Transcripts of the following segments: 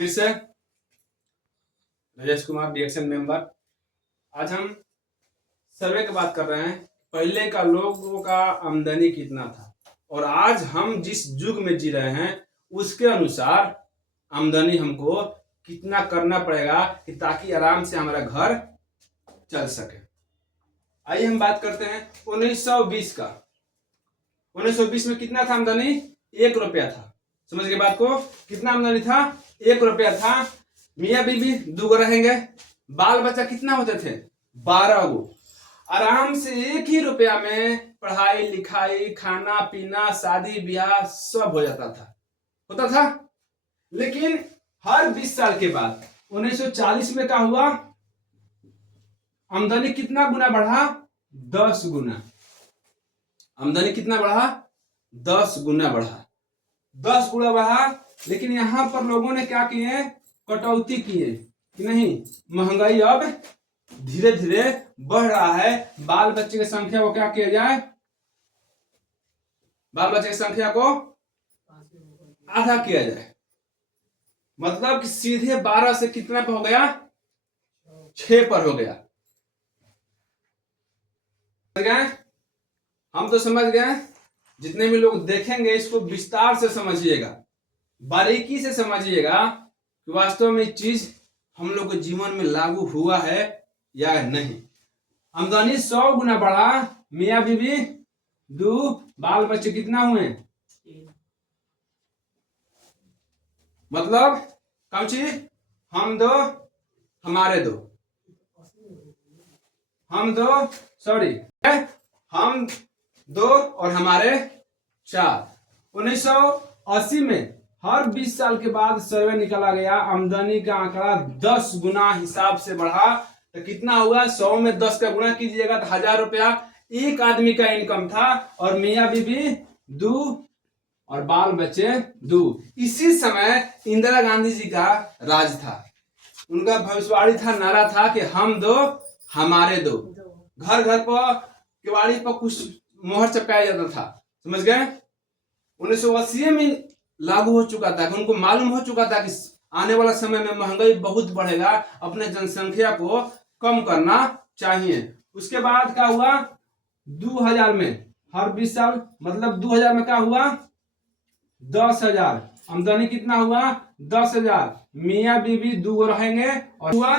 फिर से राजेश कुमार डीएक्शन मेंबर। आज हम सर्वे की बात कर रहे हैं। पहले का लोगों का आमदनी कितना था और आज हम जिस युग में जी रहे हैं उसके अनुसार आमदनी हमको कितना करना पड़ेगा कि ताकि आराम से हमारा घर चल सके। आइए हम बात करते हैं 1920 का। 1920 में कितना था आमदनी? 1 रुपया था। समझ गए बात को? कितना आमदनी था? 1 रुपया था। मियाँ बीबी 2 गो रहेंगे। बाल बच्चा कितना होते थे? 12 गो। आराम से 1 ही रुपया में पढ़ाई लिखाई खाना पीना शादी ब्याह सब हो जाता था, होता था। लेकिन हर 20 साल के बाद 1940 में क्या हुआ? आमदनी कितना गुना बढ़ा? 10 गुना। आमदनी कितना बढ़ा? 10 गुना बढ़ा। 10 गुना बढ़ा। लेकिन यहां पर लोगों ने क्या किए? कटौती किए कि नहीं, महंगाई अब धीरे धीरे बढ़ रहा है। बाल बच्चे की संख्या को क्या किया जाए? बाल बच्चे की संख्या को आधा किया जाए। मतलब कि सीधे 12 से कितना पर हो गया? 6 पर हो गया। हम तो समझ गए। जितने भी लोग देखेंगे इसको विस्तार से समझिएगा, बारीकी से समझिएगा कि वास्तव में चीज हम लोग के जीवन में लागू हुआ है या नहीं। आमदनी 100 गुना बढ़ा। मियाँ बीबी 2, बाल बच्चे कितना हुए? मतलब कौन चीज? हम 2 हमारे 2, हम 2 सॉरी हम 2 और हमारे 4। 1980 में हर 20 साल के बाद सर्वे निकाला गया। आमदनी का आंकड़ा 10 गुना हिसाब से बढ़ा। तो कितना हुआ? 100 में 10 का गुणा कीजिएगा तो 1000 रुपया एक आदमी का इनकम था। और मियाँ बीबी 2 और बाल बच्चे 2। इसी समय इंदिरा गांधी जी का राज था। उनका भविष्यवाणी था, नारा था कि हम 2 हमारे 2। घर घर पर केवाड़ी पर कुछ मोहर चिपकाया जाता था। समझ गए? 1980 में लागू हो चुका था। उनको मालूम हो चुका था कि आने वाला समय में महंगाई बहुत बढ़ेगा, अपने जनसंख्या को कम करना चाहिए। उसके बाद क्या हुआ? 2000 में हर 20 साल मतलब 2000 में क्या हुआ? 10,000। आमदनी कितना हुआ? 10,000। मियाँ बीबी 2 गो रहेंगे और हुआ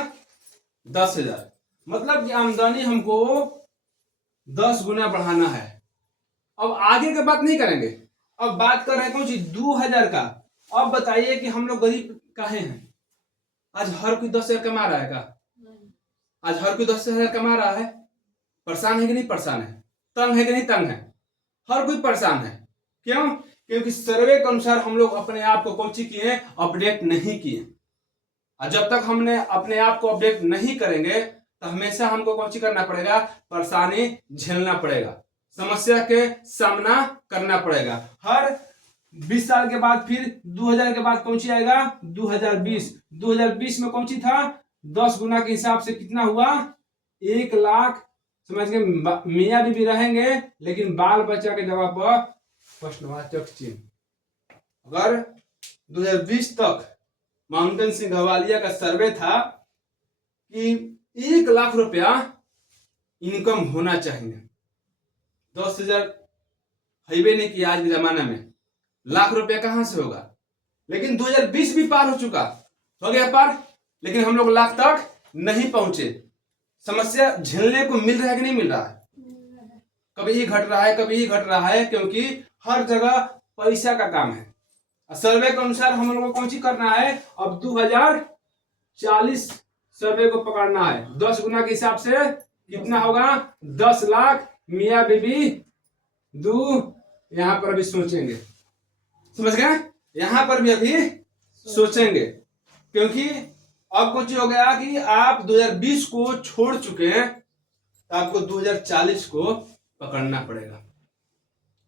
10,000। मतलब कि आमदनी हमको 10 गुना बढ़ाना है। अब आगे की बात नहीं करेंगे, अब बात कर रहे हैं कौन सी? 2000 का। अब बताइए कि हम लोग गरीब काहे हैं? आज हर कोई 10,000 कमा रहा है का? आज हर कोई 10,000 कमा रहा है। परेशान है कि नहीं परेशान है? तंग है कि नहीं तंग है? हर कोई परेशान है। क्यों? क्योंकि सर्वे के अनुसार हम लोग अपने आप को कौन सी किए? अपडेट नहीं किए। और जब तक हमने अपने आप को अपडेट नहीं करेंगे तो हमेशा हमको कौन सी करना पड़ेगा? परेशानी झेलना पड़ेगा, समस्या के सामना करना पड़ेगा। हर 20 साल के बाद फिर 2000 के बाद कौन सी आएगा? 2020। 2020 में कौन सी था? 10 गुना के हिसाब से कितना हुआ? 1 लाख। समझ गए? मियाँ बीबी रहेंगे लेकिन बाल बच्चा के जगह पर प्रश्नवाचक चिन्ह। अगर 2020 तक माउंटेन सिंह गवालिया का सर्वे था कि 1 लाख रुपया इनकम होना चाहिए। 10,000 हाईवे नहीं किया आज के जमाना में, लाख रुपया कहां से होगा? लेकिन 2020 भी पार हो चुका, हो गया पार, लेकिन हम लोग लाख तक नहीं पहुंचे। समस्या झेलने को मिल रहा है कि नहीं मिल रहा है? कभी ये घट रहा है, कभी ये घट रहा है, क्योंकि हर जगह पैसा का काम है। सर्वे के अनुसार हम लोग को कौन सी करना है? अब 2040 सर्वे को पकड़ना है। 10 गुना के हिसाब से कितना होगा? 10 लाख। मियाँ बीबी 2। यहां पर अभी सोचेंगे, समझ गए? यहां पर भी अभी सोचेंगे, क्योंकि अब कुछ हो गया कि आप 2020 को छोड़ चुके हैं तो आपको 2040 को पकड़ना पड़ेगा।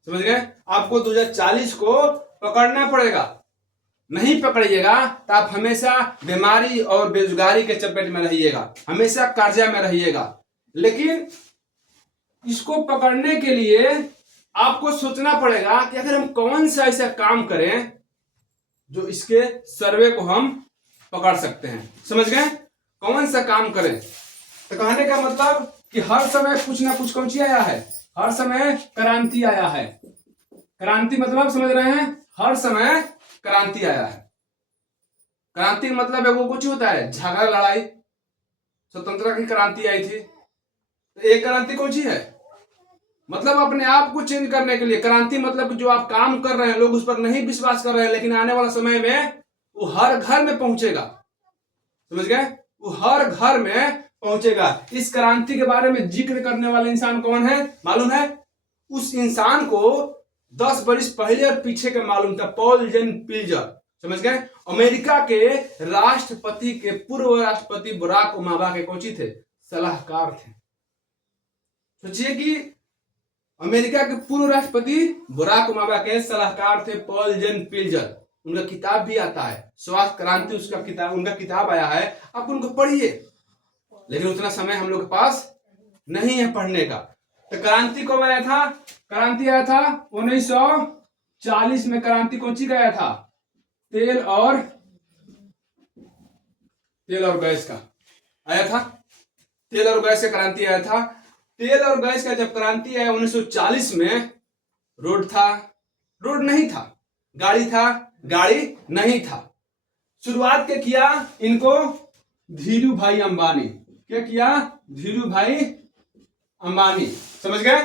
समझ गए? आपको 2040 को पकड़ना पड़ेगा। नहीं पकड़िएगा तो आप हमेशा बीमारी और बेरोजगारी के चपेट में रहिएगा, हमेशा कर्जा में रहिएगा। लेकिन इसको पकड़ने के लिए आपको सोचना पड़ेगा कि अगर हम कौन सा ऐसा काम करें जो इसके सर्वे को हम पकड़ सकते हैं। समझ गए? कौन सा काम करें? तो कहने का मतलब कि हर समय कुछ ना कुछ कौन सी आया है, हर समय क्रांति आया है। क्रांति मतलब समझ रहे हैं, हर समय क्रांति आया है। क्रांति मतलब है वो कुछ होता है झगड़ा लड़ाई, स्वतंत्रता की क्रांति आई थी। तो एक क्रांति कौन सी है, मतलब अपने आप को चेंज करने के लिए। क्रांति मतलब कि जो आप काम कर रहे हैं लोग उस पर नहीं विश्वास कर रहे हैं, लेकिन आने वाला समय में वो हर घर में पहुंचेगा। समझ गए? वो हर घर में पहुंचेगा। इस क्रांति के बारे में जिक्र करने वाला इंसान कौन है मालूम है? उस इंसान को 10 वर्ष पहले और पीछे का मालूम था, पॉल जेन पिल्जर। समझ गए? अमेरिका के राष्ट्रपति के पूर्व राष्ट्रपति बराक ओबामा के कोची थे, सलाहकार थे। सोचिए कि अमेरिका के पूर्व राष्ट्रपति बराक ओबामा के सलाहकार थे पॉल जेन पिल्जर। उनका किताब भी आता है, स्वास्थ्य क्रांति, उसका किताब, उनका किताब आया है, आप उनको पढ़िए। लेकिन उतना समय हम लोग के पास नहीं है पढ़ने का। तो क्रांति कब आया था? क्रांति आया था 1940 में। क्रांति कौन सी गया था? तेल और गैस का आया था। तेल और गैस का क्रांति आया था। तेल और गैस का जब क्रांति आया 1940 में, रोड था, रोड नहीं था, गाड़ी था, गाड़ी नहीं था। शुरुआत क्या किया इनको? धीरू भाई अंबानी। क्या किया? धीरू भाई अंबानी। समझ गए?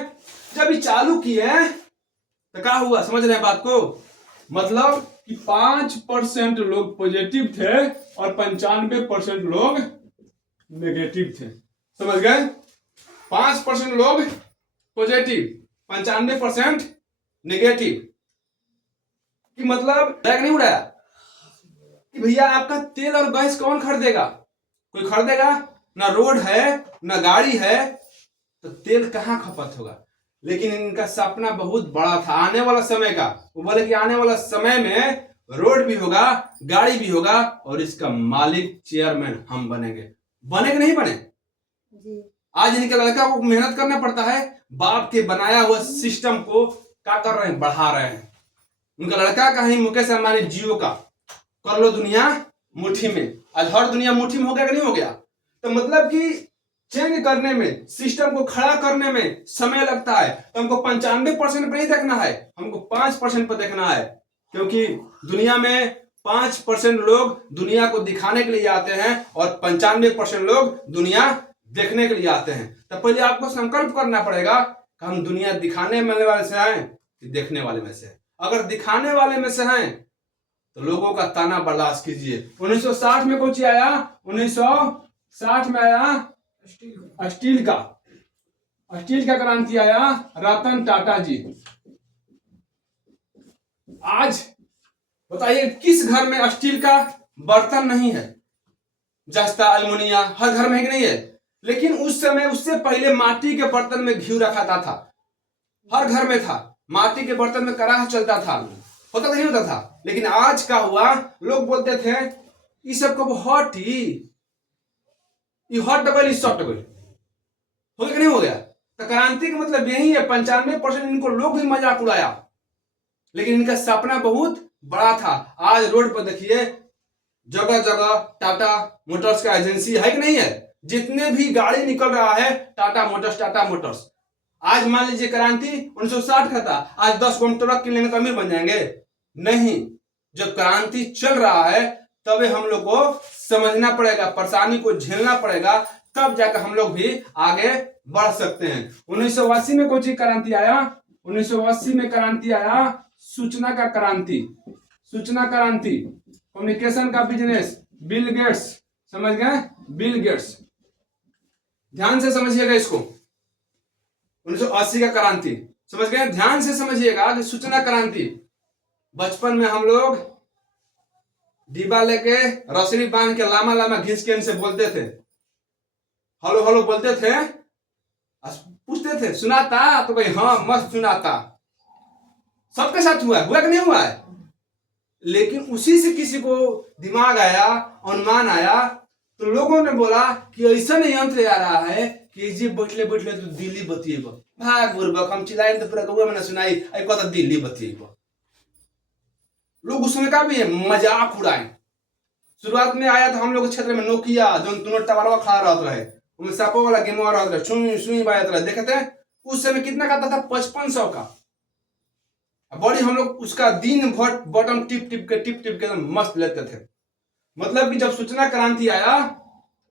जब ये चालू किए तो क्या हुआ, समझ रहे हैं बात को? मतलब कि 5% लोग पॉजिटिव थे और 95% लोग नेगेटिव थे। समझ गए? 5% लोग पॉजिटिव, 95% नेगेटिव। कि मतलब बैग नहीं उड़ाया कि भैया आपका तेल और गैस कौन खरीदेगा? कोई खरीदेगा? ना रोड है ना गाड़ी है, तो तेल कहां खपत होगा। लेकिन इनका सपना बहुत बड़ा था आने वाला समय का। वो बोले कि आने वाला समय में रोड भी होगा, गाड़ी भी होगा, और इसका मालिक चेयरमैन हम बनेंगे। बने कि नहीं बने? आज इनके लड़का को मेहनत करना पड़ता है, बाप के बनाया हुआ सिस्टम को क्या कर रहे हैं, बढ़ा रहे हैं। उनका लड़का का ही मुकेश अंबानी जियो का कर लो दुनिया मुट्ठी में। आज हर दुनिया मुट्ठी में हो गया कि नहीं हो गया? तो मतलब कि चेंज करने में, सिस्टम को खड़ा करने में समय लगता है। तो हमको 95% पर नहीं देखना है, हमको 5% पर देखना है। क्योंकि दुनिया में 5% लोग दुनिया को दिखाने के लिए आते हैं और 95% लोग दुनिया देखने के लिए आते हैं। तो पहले आपको संकल्प करना पड़ेगा कि हम दुनिया दिखाने वाले से हैं कि देखने वाले में से। अगर दिखाने वाले में से हैं तो लोगों का ताना बर्दाश्त कीजिए। 1960 में कौन सी आया? 1960 में आया स्टील का क्रांति आया, रतन टाटा जी। आज बताइए किस घर में स्टील का बर्तन नहीं है? जस्ता, अल्मुनिया हर घर में है कि नहीं है? लेकिन उस समय, उससे पहले माटी के बर्तन में घी रखा था, हर घर में था। माटी के बर्तन में कड़ाह चलता था, होता नहीं होता था। लेकिन आज का हुआ, लोग बोलते थे ये सब कब हॉट ही, ये hot double is soft double हो गया, नहीं हो गया? तो क्रांति का मतलब यही है। 95% इनको लोग भी मजाक उड़ाया, लेकिन इनका सपना बहुत बड़ा था। आज रोड पर देखिए जगह जगह टाटा मोटर्स का एजेंसी है कि नहीं है? जितने भी गाड़ी निकल रहा है टाटा मोटर्स। आज मान लीजिए क्रांति 1960 का था, आज 10 ट्रक किनने का अमीर बन जाएंगे? नहीं। जब क्रांति चल रहा है तब हम लोग को समझना पड़ेगा, परेशानी को झेलना पड़ेगा, तब जाकर हम लोग भी आगे बढ़ सकते हैं। 1980 में कौन सी क्रांति आया? 1980 में क्रांति आया सूचना का क्रांति, कम्युनिकेशन का बिजनेस, बिल गेट्स। समझ गए? बिल गेट्स, ध्यान से समझिएगा इसको। 1980 का क्रांति समझ गए? ध्यान से समझिएगा कि सूचना क्रांति। बचपन में हम लोग डिब्बा लेके रसरी बांध के लामा लामा घिस के इनसे बोलते थे, हेलो हेलो बोलते थे, पूछते थे सुनाता? तो भाई हाँ मस्त सुनाता। सबके साथ हुआ कि नहीं हुआ है? लेकिन उसी से किसी को दिमाग आया, अनुमान आया, तो लोगों ने बोला कि ऐसा नहीं यंत्र आ रहा है कि जी बैठले बैठले तो दिल्ली बतिएब। भाग बुर्बक, हम चिल्लाए तो पूरा गौवा में सुनाई कहता दिल्ली बतिएब। लोग उस समय का भी मजाक उड़ाए। शुरुआत में आया था हम लोग के क्षेत्र में नोकिया, जो दोनों टावरवा खड़ा रहता है, उनमें सांपों वाला गेम रहता है, सुई सुई बाजत रहे, देखे थे उस समय कितना का आता था? 5500 का। बड़ी हम लोग उसका दिन भर बटन टिप टिप के एकदम मस्त लेते थे। मतलब कि जब सूचना क्रांति आया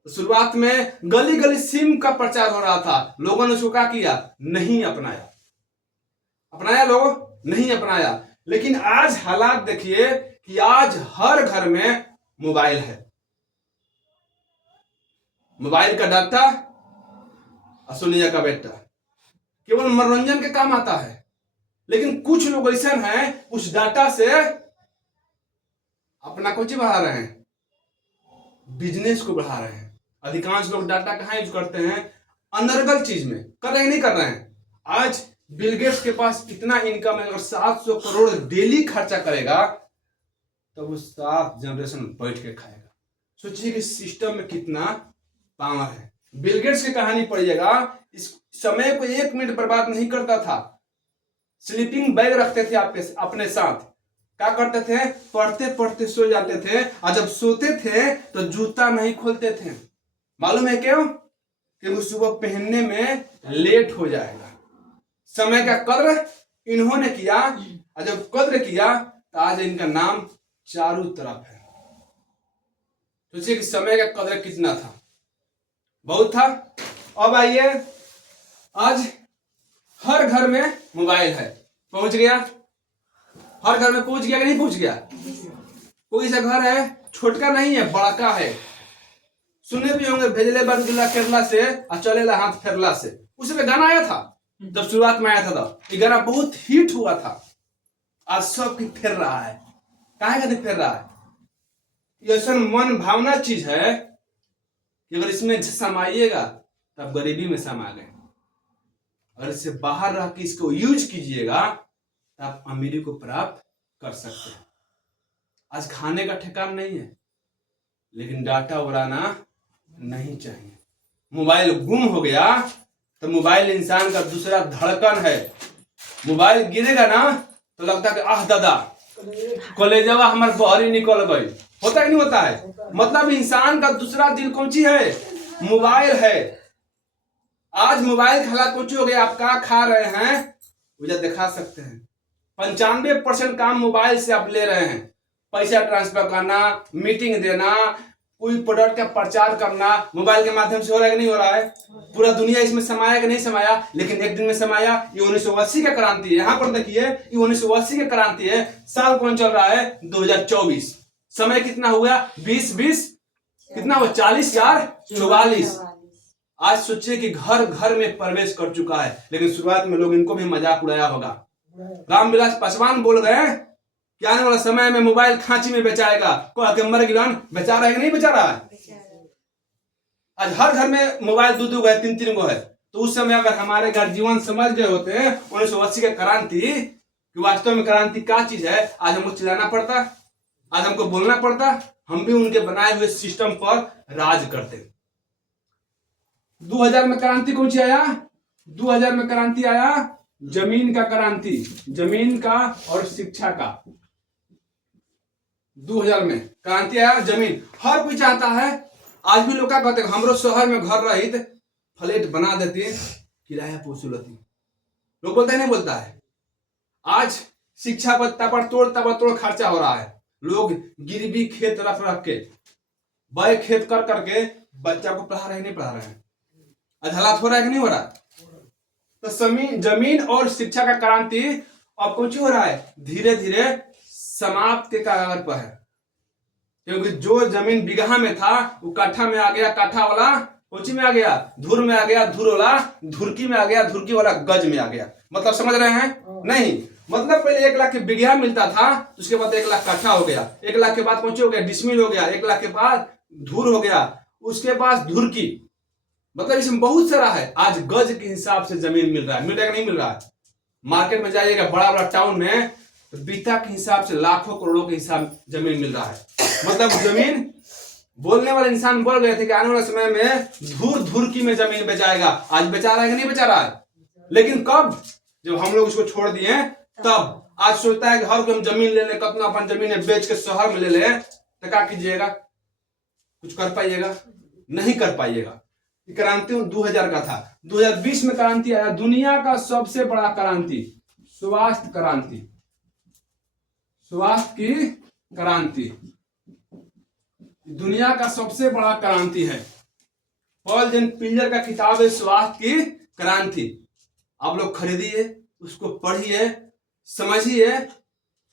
तो शुरुआत में गली गली सिम का प्रचार हो रहा था, लोगों ने उसको क्या किया? नहीं अपनाया। अपनाया लोग नहीं अपनाया। लेकिन आज हालात देखिए कि आज हर घर में मोबाइल है। मोबाइल का डाटा असुनिया का बेटा केवल मनोरंजन के काम आता है। लेकिन कुछ लोग ऐसा हैं उस डाटा से अपना कुछ बढ़ा रहे हैं, बिजनेस को बढ़ा रहे हैं। अधिकांश लोग डाटा कहां यूज करते हैं? अनर्गल चीज में। कर रहे नहीं कर रहे हैं? आज बिल गेट्स के पास इतना इनकम है, अगर 700 करोड़ डेली खर्चा करेगा तो वो 7 जनरेशन बैठ के खाएगा। सोचिए कि सिस्टम में कितना पावर है। बिल गेट्स की कहानी पढ़िएगा, इस समय को 1 मिनट बर्बाद नहीं करता था। स्लीपिंग बैग रखते थे आपके अपने साथ। क्या करते थे? पढ़ते पढ़ते सो जाते थे, और जब सोते थे तो जूता नहीं खोलते थे। मालूम है क्यों? कि वो सुबह पहनने में लेट हो जाएगा। समय का कद्र इन्होंने किया, और जब कद्र किया तो आज इनका नाम चारों तरफ है। सोचिए कि समय का कद्र कितना था, बहुत था। अब आइए, आज हर घर में मोबाइल है। पहुंच गया? हर घर में पहुंच गया कि नहीं पहुंच गया? कोई सा घर है छोटका नहीं है, बड़ा का है। सुने भी होंगे, भेजले बरगुला केरला से और चलेला हाथ फेरला से। उस पे गाना आया था जब शुरुआत में आया था, तब ये गाना बहुत हिट हुआ था। आज सब की फेर रहा है। काहे का फेर रहा है? ये ऐसा मन भावना चीज है कि अगर इसमें समाइएगा तब गरीबी में समा गए, अगर इससे बाहर रह के इसको यूज कीजिएगा तब अमीरी को प्राप्त कर सकते हैं। आज खाने का ठिकाना नहीं है, लेकिन डाटा उड़ाना नहीं चाहिए। मोबाइल गुम हो गया तो मोबाइल इंसान का दूसरा धड़कन है। मोबाइल गिरेगा ना तो लगता है कि आह दादा कलेजवा हमारे बहरी निकल गई। होता है नहीं होता है? मतलब इंसान का दूसरा दिल कौन सी है? मोबाइल है। आज मोबाइल का हालात कौन सी हो गया? आप क्या खा रहे हैं मुझे दिखा सकते हैं। 95% काम मोबाइल से आप ले रहे हैं। पैसा ट्रांसफर करना, मीटिंग देना, कोई प्रोडक्ट का प्रचार करना मोबाइल के माध्यम से हो रहा है कि नहीं हो रहा है? पूरा दुनिया इसमें समाया कि नहीं समाया? लेकिन एक दिन में समाया। ये 1980 का क्रांति है। यहां पर देखिए, ये 1980 का क्रांति है। साल कौन चल रहा है? 2024। समय कितना हुआ? 20 कितना हुआ? 40 4 44। आज सोचिए कि घर घर में प्रवेश कर चुका है। लेकिन शुरुआत में लोग इनको भी मजाक उड़ाया होगा। रामविलास पासवान बोल गए कि आने वाला समय में मोबाइल खांची में बेचाएगा। मर गिलान बेचा रहा है कि नहीं बेचा रहा है? आज हर घर में मोबाइल 2 गो है, 3 गो है। तो उस समय अगर हमारे घर जीवन समझ गए होते 1980 के क्रांति कि वास्तव में क्रांति क्या चीज है, आज हमको चिल्लाना पड़ता, आज हमको बोलना पड़ता, हम भी उनके बनाए हुए सिस्टम पर राज करते। 2000 में क्रांति कौन सी आया? 2000 में क्रांति आया जमीन का क्रांति, जमीन का और शिक्षा का। 2000 में क्रांति आया जमीन। हर कोई चाहता है। आज भी लोग क्या कहते हैं, हमरो शहर में घर रहित फ्लैट बना देती किराया पोसूलती। लोग बोलता है नहीं बोलता है? आज शिक्षा पर तबड़ खर्चा हो रहा है। लोग गिरवी खेत रख के बड़े खेत कर करके बच्चा को पढ़ा रहे नहीं पढ़ा रहे हैं। आज हालात हो रहा है कि नहीं हो रहा? तो जमीन और शिक्षा का क्रांति अब कुछ हो रहा है, धीरे धीरे समाप्त के कगार पर है। क्योंकि जो जमीन बीघा में था वो काठा में आ गया, काठा वाला कोची में आ गया, धुर में आ गया, धुर वाला धुरकी में आ गया, धुरकी वाला गज में आ गया। मतलब समझ रहे हैं? नहीं, मतलब पहले 1 लाख के बीघा मिलता था, उसके बाद 1 लाख काठा हो गया, 1 लाख के बाद पहुंचे हो गया डिसमिल हो गया, 1 लाख के बाद धुर हो गया, उसके बाद धुरकी। मतलब इसमें बहुत सारा है। आज गज के हिसाब से जमीन मिल रहा है कि नहीं मिल रहा है? मार्केट में जाइएगा बड़ा बड़ा टाउन में तो बीता के हिसाब से लाखों करोड़ों के हिसाब जमीन मिल रहा है। मतलब जमीन बोलने वाले इंसान बोल गए थे कि आने वाले समय में धुरकी में जमीन बेचाएगा। आज बेचा रहा है कि नहीं बेचा रहा है? लेकिन कब? जब हम लोग उसको छोड़ दिए तब। आज सोचता है कि हर कोई हम जमीन ले ले, कतना अपन जमीन बेच के शहर में ले ले, तो क्या कीजिएगा? कुछ कर पाइएगा? नहीं कर पाइएगा। क्रांति 2000 का था, 2020 में क्रांति आया, दुनिया का सबसे बड़ा क्रांति, स्वास्थ्य क्रांति, स्वास्थ्य की क्रांति, दुनिया का सबसे बड़ा क्रांति है। पॉल जेन पिंजर का किताब है स्वास्थ्य की क्रांति। आप लोग खरीदिए, उसको पढ़िए, समझिए,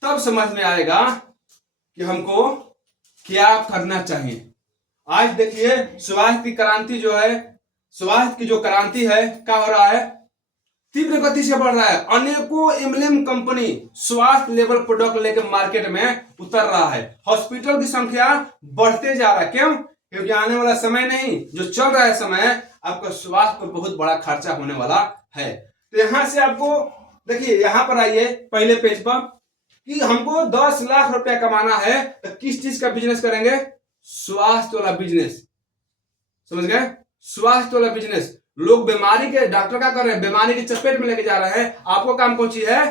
तब समझ में आएगा कि हमको क्या करना चाहिए। आज देखिए स्वास्थ्य की क्रांति जो है, स्वास्थ्य की जो क्रांति है, क्या हो रहा है? तीव्र गति से बढ़ रहा है। अनेकों एमएलएम कंपनी स्वास्थ्य लेवल प्रोडक्ट लेकर मार्केट में उतर रहा है। हॉस्पिटल की संख्या बढ़ते जा रहा है। क्यों? क्योंकि आने वाला समय नहीं, जो चल रहा है समय, आपका स्वास्थ्य पर बहुत बड़ा खर्चा होने वाला है। तो यहां से आपको देखिए, यहां पर आइए पहले पेज पर, कि हमको 10 लाख रुपया कमाना है तो किस चीज का बिजनेस करेंगे? स्वास्थ्य वाला बिजनेस। समझ गए? स्वास्थ्य वाला बिजनेस। लोग बीमारी के, डॉक्टर क्या कर रहे हैं? बीमारी की चपेट में लेके जा रहे हैं। आपको काम कौन सी है?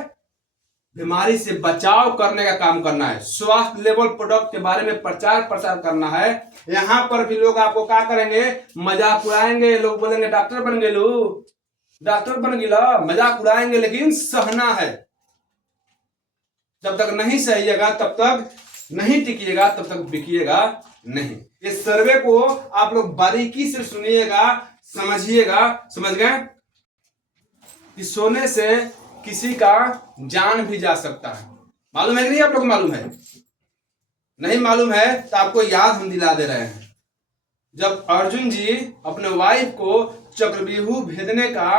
बीमारी से बचाव करने का काम करना है। स्वास्थ्य लेवल प्रोडक्ट के बारे में प्रचार प्रसार करना है। यहां पर भी लोग आपको क्या करेंगे? मजाक उड़ाएंगे। लोग बोलेंगे डॉक्टर बन गए, लो डॉक्टर बन गिला, मजाक उड़ाएंगे, लेकिन सहना है। जब तक नहीं सहिएगा, तब तक नहीं टिकिएगा, तब तक बिकिएगा नहीं। इस सर्वे को आप लोग बारीकी से सुनिएगा, समझिएगा। समझ गए? कि सोने से किसी का जान भी जा सकता है। मालूम है कि नहीं? आप लोग मालूम है? नहीं मालूम है तो आपको याद हम दिला दे रहे हैं। जब अर्जुन जी अपने वाइफ को चक्रव्यूह भेदने का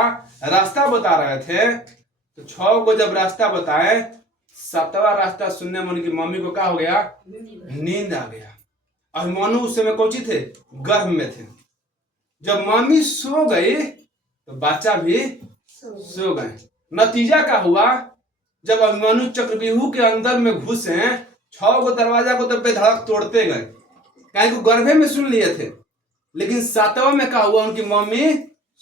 रास्ता बता रहे थे, तो 6 को जब रास्ता बताए, 7वां रास्ता सुनने में उनकी मम्मी को क्या हो गया? नींद आ गया। अभिमन्यु उस समय कौन थे? गर्भ में थे। जब मम्मी सो गई तो बच्चा भी सो गए। नतीजा क्या हुआ? जब अभिमन्यु चक्रव्यूह के अंदर में घुसे, 6 को दरवाजा को तो बेधड़क तोड़ते गए, कहीं को गर्भे में सुन लिए थे। लेकिन 7वां में क्या हुआ? उनकी मम्मी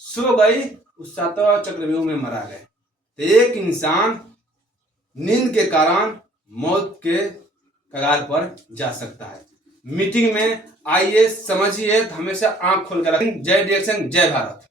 सो गई, उस 7वां चक्रव्यूह में मरा गए। तो एक इंसान नींद के कारण मौत के कगार पर जा सकता है। मीटिंग में आइए, समझिए, हमेशा आंख खोल कर रखें। जय डिएक्शन, जय भारत।